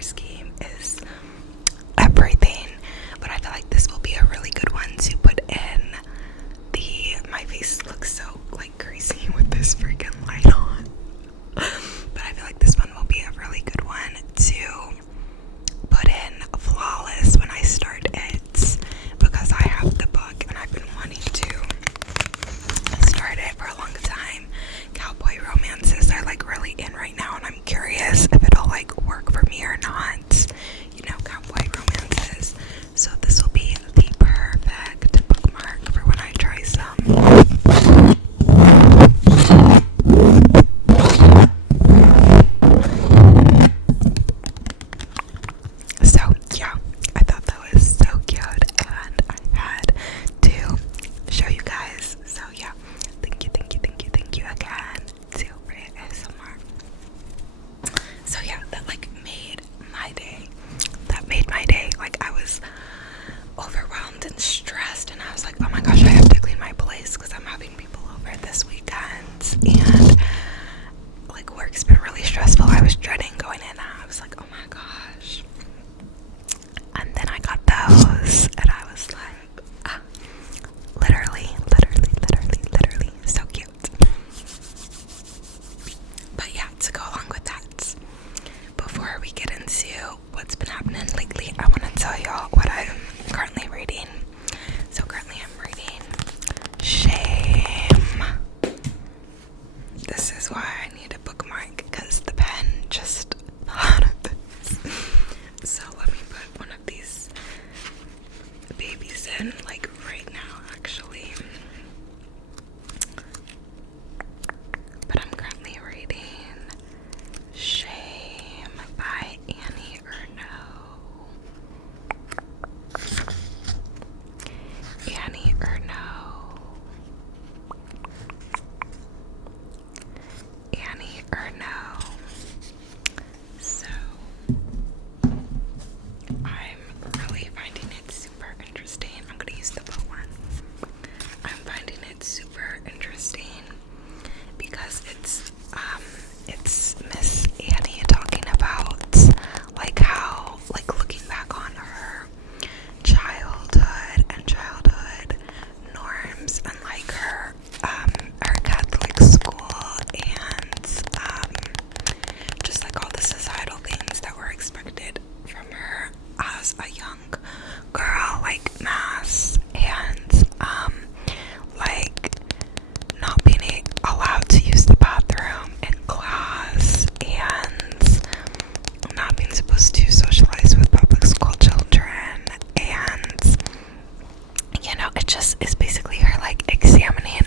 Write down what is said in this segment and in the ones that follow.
color scheme is everything, but I feel like this will be a really good one to put in my face looks so like crazy with this freaking light on. But I feel like this one will be a really good one to put in flawless when I start it, because I have the book and I've been wanting to start it for a long time. Cowboy romances are like really in right now, and I'm curious if it'll like work for me or not. You know, cowboy romances. So this will be the perfect bookmark for when I try some. So yeah, I thought that was so cute, and I had to show you guys. So yeah, thank you again to Freya ASMR. So yeah, that like made my day. That made my day. Like, I was overwhelmed and stressed, and I was like, oh my gosh, I have to clean my place because I'm having people over this weekend, and like work's been really stressful. I was dreading going in, and I was like, oh my gosh. And then I got those, and I was like, literally so cute. But yeah, to go along with that, before we get into what's been happening lately, I want to tell y'all what I'm currently reading. So currently I'm reading Shame. This is why I need a bookmark, because the pen just fell out of this. So let me put one of these babies in, like right now actually. But I'm currently reading Shame by Annie Ernaux. Annie Ernaux. Annie Ernaux. So I'm really finding it super interesting. I'm gonna use the bow one. I'm finding it super interesting because it's Miss Annie talking about like how, like, looking back on her childhood norms, and like her Catholic school, and just like all the societal things that were expected from her as a young girl, like mass, and like not being allowed to use the bathroom in class, and not being supposed to socialize with public school children, and you know, it just is basically her like examining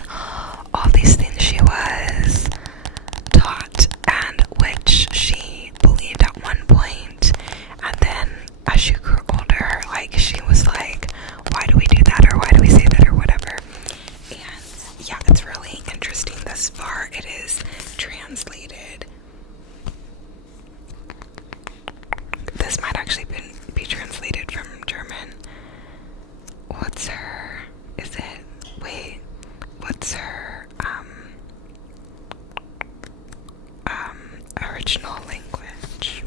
all these things she was taught, and which she believed at one point, and then as she grew older, like she was like, why do we do that, or why do we say that, or whatever. And yeah, it's really interesting thus far. It is translated. This might actually be translated from German. What's her original language?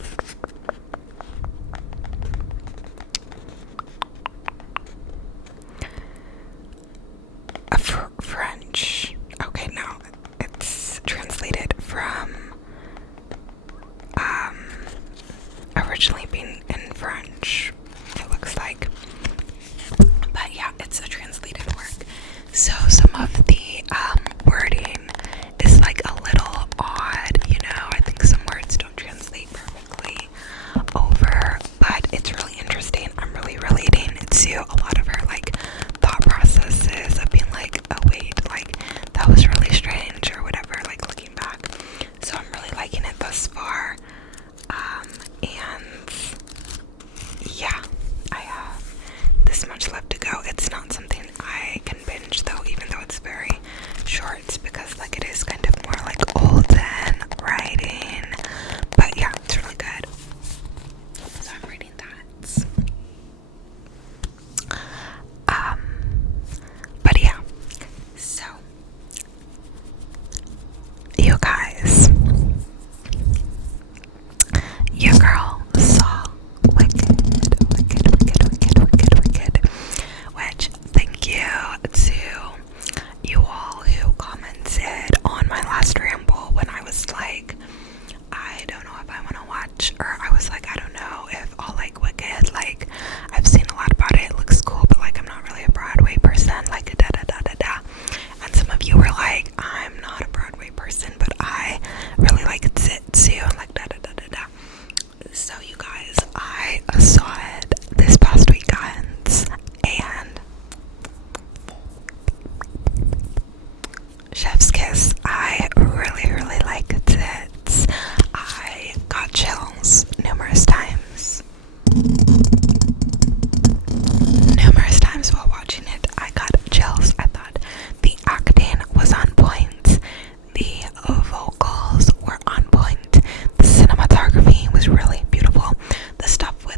French. Okay, no, it's translated from originally being in French, it looks like. But yeah, it's a translated work. So some of the wording is like a little odd, you know. I think some words don't translate perfectly over, but it's really interesting. I'm really relating to a lot of her like thought processes of being like, oh wait, like that was really strange or whatever, like looking back. So I'm really liking it thus far. And yeah, I have this much left to go. It's not something I can binge though, even though it's very short, because like it is kind of more like olden writing. But yeah, it's really good. So I'm reading that. like, I don't know if I'll like Wicked. Like, I've seen a lot about it. It looks cool, but like, I'm not really a Broadway person. Like, da da da da da. And some of you were like, I'm not a Broadway person, but I really like it too. Like, da da da da da. So, you guys, I saw it this past weekend, and Chef's Kiss, I really, really liked it. I got chills numerous times. Numerous times while watching it, I got chills. I thought the acting was on point. The vocals were on point. The cinematography was really beautiful. The stuff with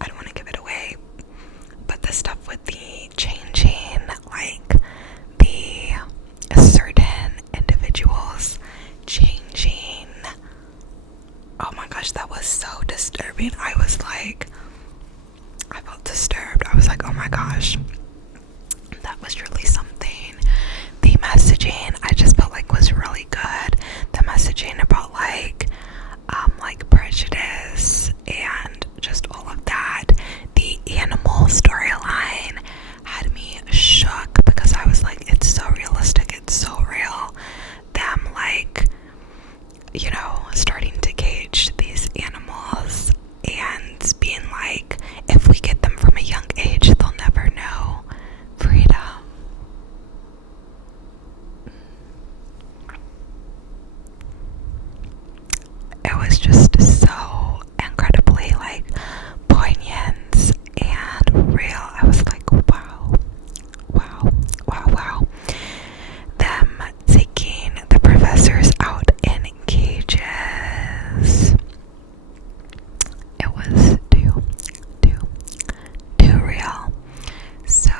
I don't want to give it away, but the stuff with the changing, like the certain individuals changing, oh my gosh, that was so disturbing. I felt disturbed. I was like, oh my gosh, that was really something. The messaging, I just felt like was really good. The messaging about like prejudice and just all of that. The animal storyline had me shook because I was like, it's so realistic, it's so real. Them like, you know, starting to cage these animals and being like, if we get them from a young age, they'll never know freedom. It was just so incredibly like poignant and real. I was like, wow, wow, wow, wow. Them taking the professors out in cages. It was too real. So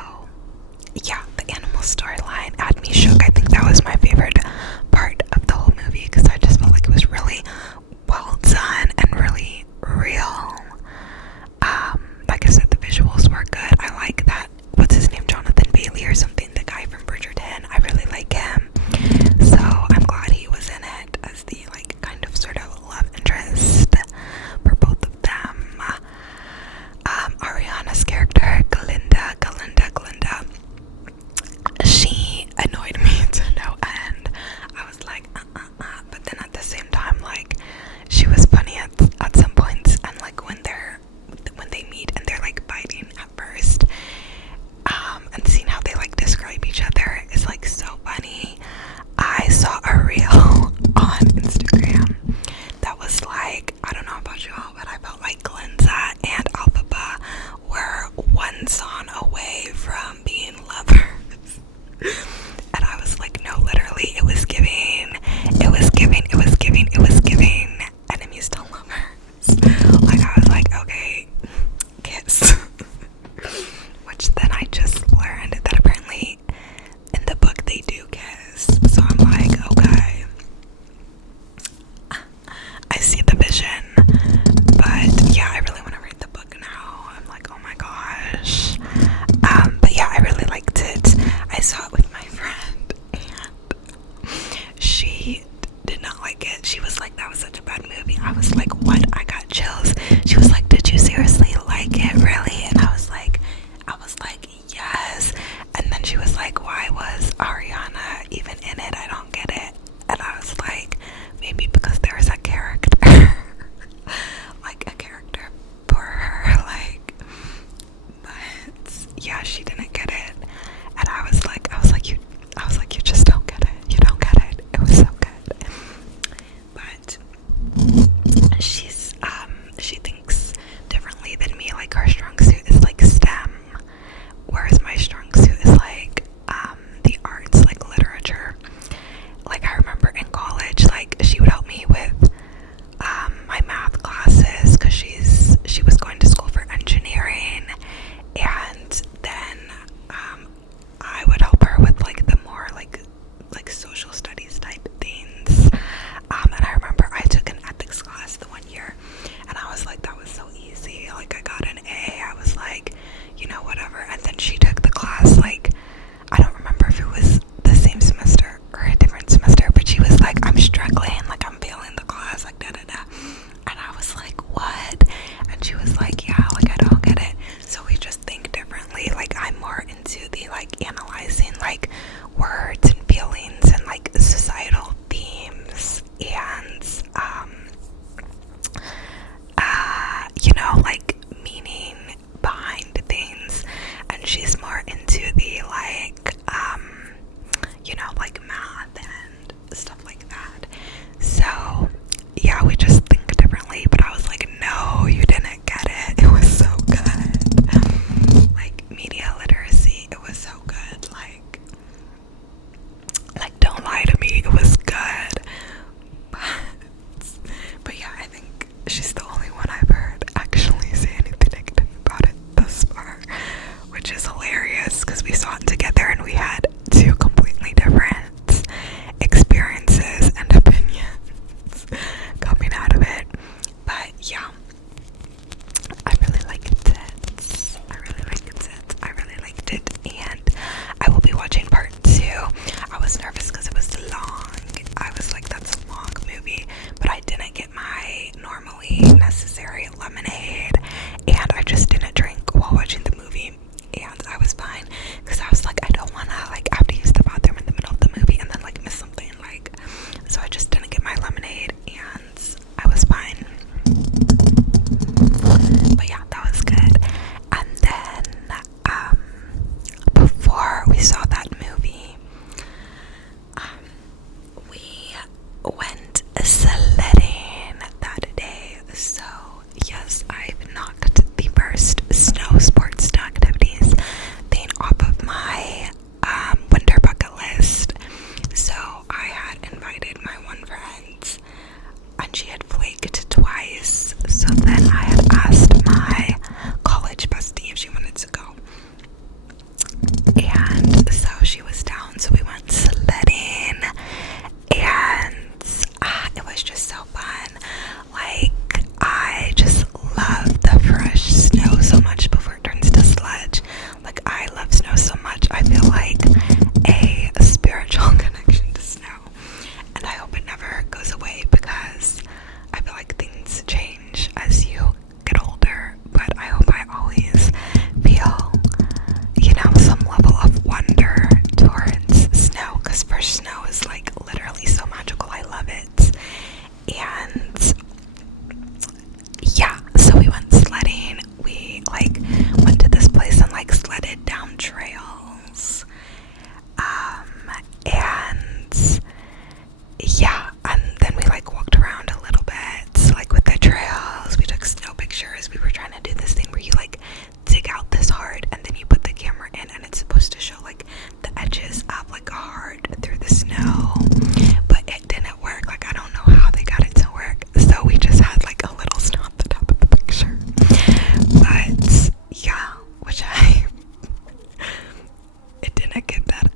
yeah, the animal storyline had me shook. I think that was my favorite part of the whole movie because I just felt like it was really well done was just so fun. Like, I just love the fresh snow so much before it turns to sludge. Like, I love snow so much. I feel like a spiritual connection to snow. And I hope it never goes away, because I feel like things change as you get older. But I hope I always feel, some level of wonder towards snow, because fresh snow is like literally so magical. I love it. And yeah, so we went sledding. We went to this place and sledded down trails. And yeah, and then we walked around a little bit, with the trails. We took snow pictures. We were trying to do this thing where you dig out this heart and then you put the camera in, and it's supposed to show the edges of a heart through the snow, but it didn't work. I don't know how they got it to work, so we just had a little snow at the top of the picture. But yeah, it didn't give that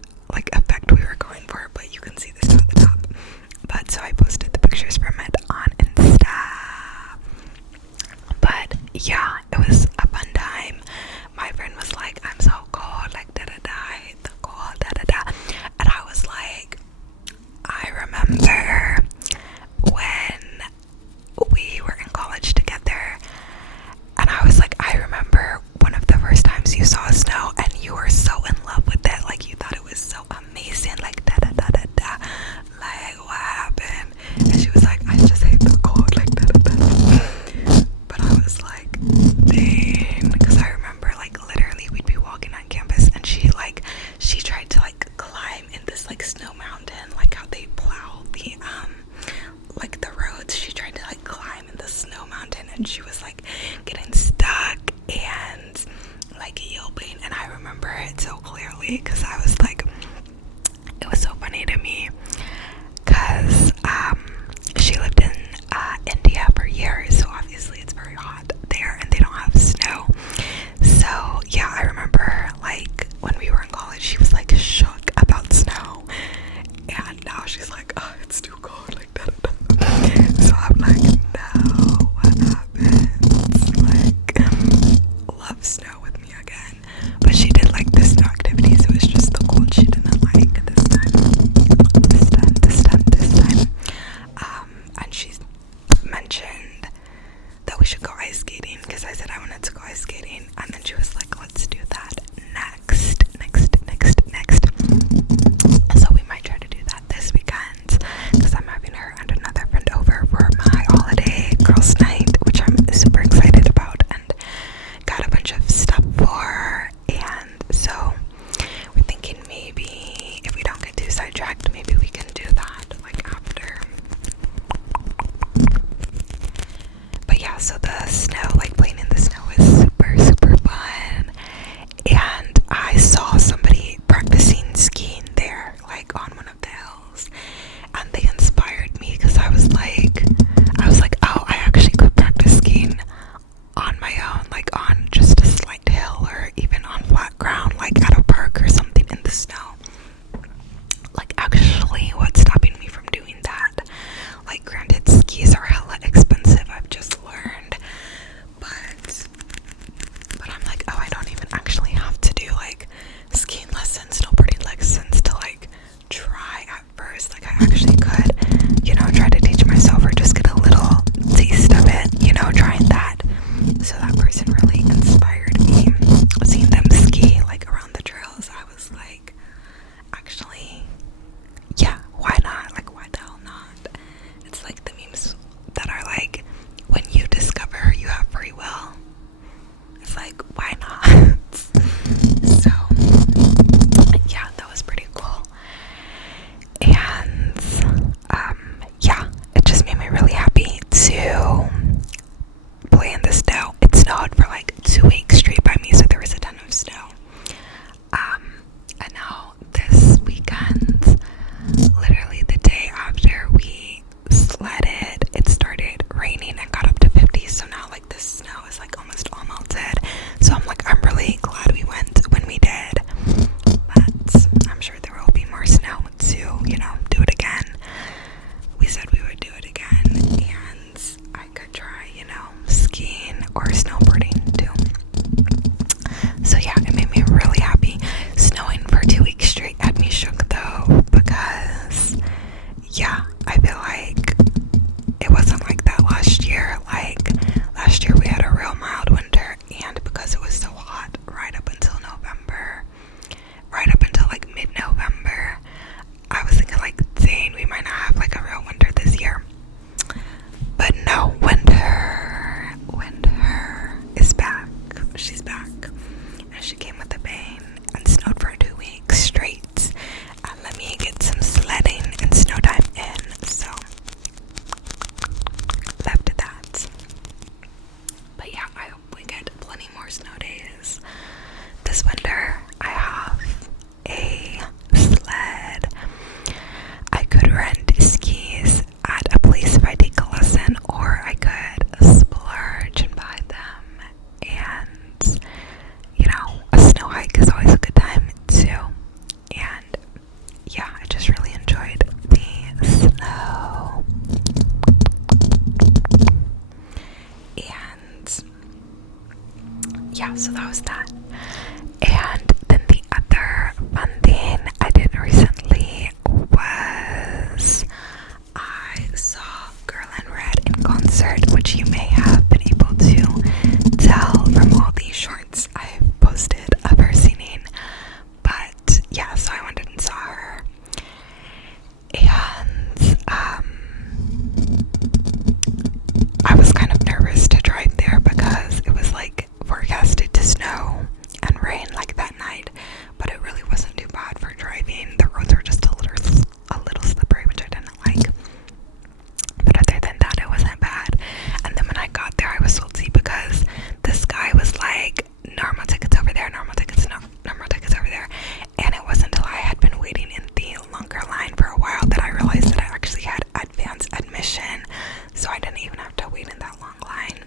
effect we were going for, but you can see the snow at the top. But so I posted the pictures from it on Insta. But yeah, it was a fun time. My friend was like, I'm so cold, the cold, and I was like, I remember when we were in college together, and I was like, I remember one of the first times you saw snow and you were so in love with it, you thought it was so amazing, what happened? And she was like, I just hate the cold, But I was like, dang, because I remember literally we'd be walking on campus, and she tried to climb in this snow mountain, how they plow the roads. She tried to climb in the snow mountain, and she was getting stuck and yelping. And I remember it so clearly, because I was it was so funny to me, because she lived in India for years, so obviously it's very hot there and they don't have snow. So yeah, I remember when we were in college, she was shook about snow, and now she's oh, it's too cold, So I'm no, what happens? Love snow with me again. But she did the snow activities. It was just the cold she didn't like this time. And she mentioned that we should go ice skating, because I said I wanted to go ice skating, and then she was like, let's do that next. So we might try to do that this weekend, because I'm having her and another friend over for my holiday girls' night, which I'm super excited about and got a bunch of stuff for. And so we're thinking maybe if we don't get too sidetracked, maybe we can do that after. But yeah, so the snow, playing in the snow is super fun. And I saw somebody practicing skiing there, on one of the hills, and they inspired me, because I was like, oh, I actually could practice skiing on my own, on just a slight hill, or even on flat ground, at a park or something in the snow. Actually, what's stopping me from doing that? Granted, skis are hella expensive, I've just learned, but I'm oh, I don't even actually have to do skiing lessons, snowboarding lessons to try at first. I actually could, try to teach myself, or just get a little taste of it, trying that. So that person really inspired me. Seeing them ski around the trails, I was actually, yeah, why not? Why the hell not? It's the memes that are when you discover you have free will, it's why not? So yeah, that was pretty cool. And yeah, it just made me really happy to play in the snow. It snowed for 2 weeks straight by me, so there was a ton of snow. And now this weekend, literally the day after we sledded, it started raining and got up to 50. So now the snow is almost all melted. So I'm really glad we went when we did. But I'm sure there will be more snow to, do it again. We said we would do it again. concert, which you may have been able to tell from all the shorts I've posted of her singing. But yeah, so I went and saw her, and I was kind of nervous to drive there because it was like forecasted to snow and rain like that night, but it really wasn't too bad for driving. The roads were just a little slippery, which I didn't like, but other than that it wasn't bad. And then when I got there, I was salty because this guy was like, normal tickets over there, normal tickets over there, and it wasn't until I had been waiting in the longer line for a while that I realized that I actually had advanced admission, so I didn't even have to wait in that long line.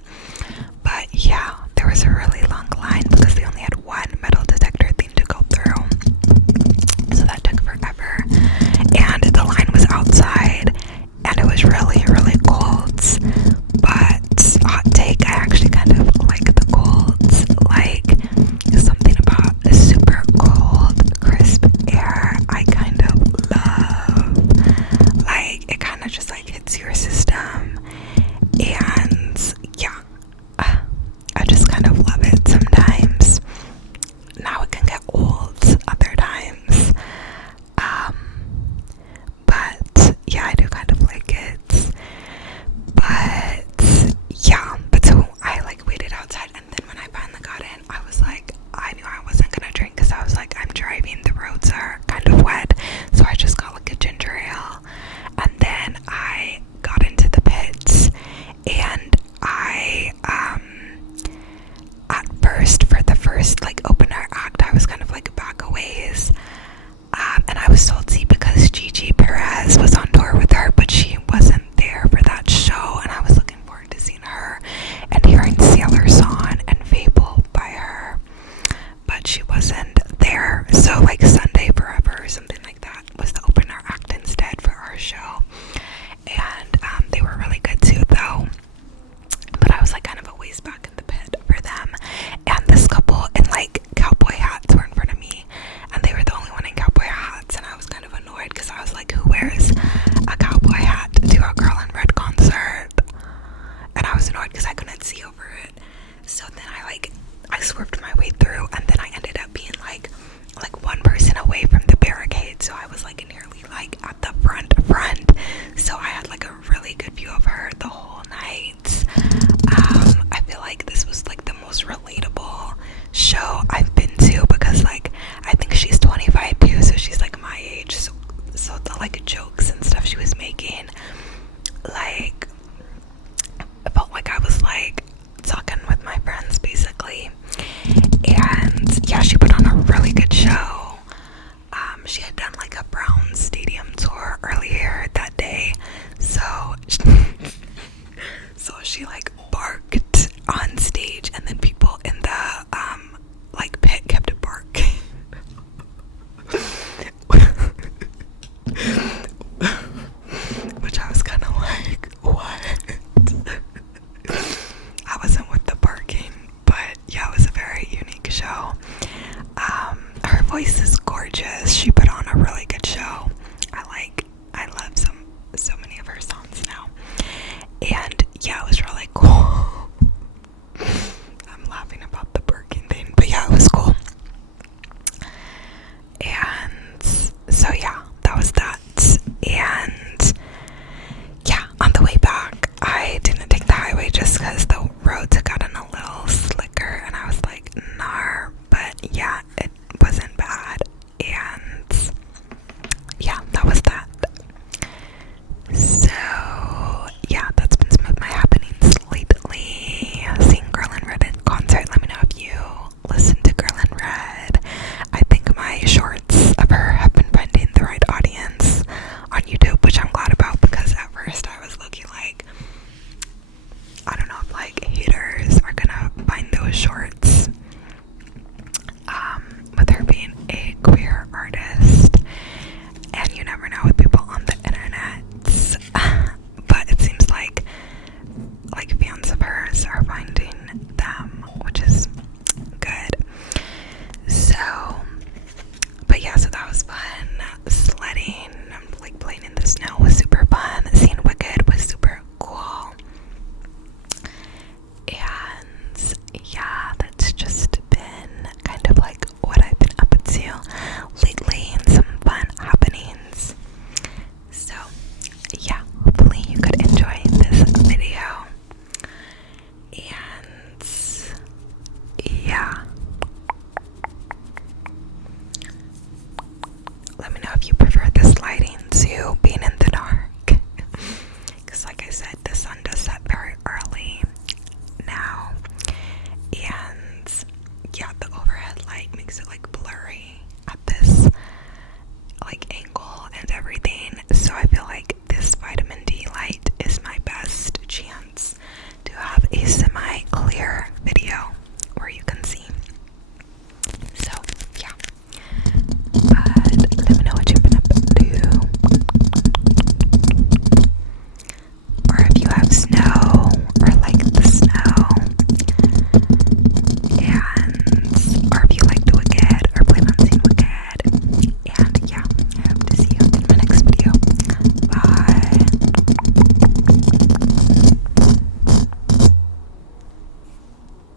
But yeah, there was a really long line because they only had one metal detector thing to go through, so that took forever. And the line was outside, and it was really, really cold. But hot take, I actually kind of like the cold. Like, something about the super cold, crisp air I kind of love. Like, it kind of just like hits your system, and yeah, I just kind of love it sometimes. Now it can get old other times, but yeah, I do kind of like it. But yeah, but so I like waited outside, and then when I finally got in, I was like, I knew I wasn't gonna drink because I was like, I'm driving, the roads are kind of wet, so I just got like a ginger ale. And then I got into the pits, and I at first, for the first like opener act, I was kind of like back a ways, and I was salty because Gigi Perez was on tour with her, but she wasn't there for that show, and I was looking forward to seeing her and hearing Sailor Song and Fable by her, but she wasn't there. So like Sunday Forever or something like that was the opener act instead for our show, and they were really good too though. But I was like kind of a ways back in the pit for them, and this couple in like cowboy hats were in front of me, and they were the only one in cowboy hats, and I was kind of annoyed because I was like, who wears a cowboy hat to a Girl in Red concert? And I was annoyed because I couldn't see over it. So then I swerved my way through, and then I ended up being like one person away from the barricade, so I was like nearly like at the front, so I had like a really good view of her the whole night. I feel like this was like the most relatable show I've been to because like I think she's 25 too, so she's like my age, so the like jokes and stuff she was making, like I felt like I was like talking with my friends basically. And yeah, she put on a really good show. She had done like a Brown Stadium tour earlier that day, so she like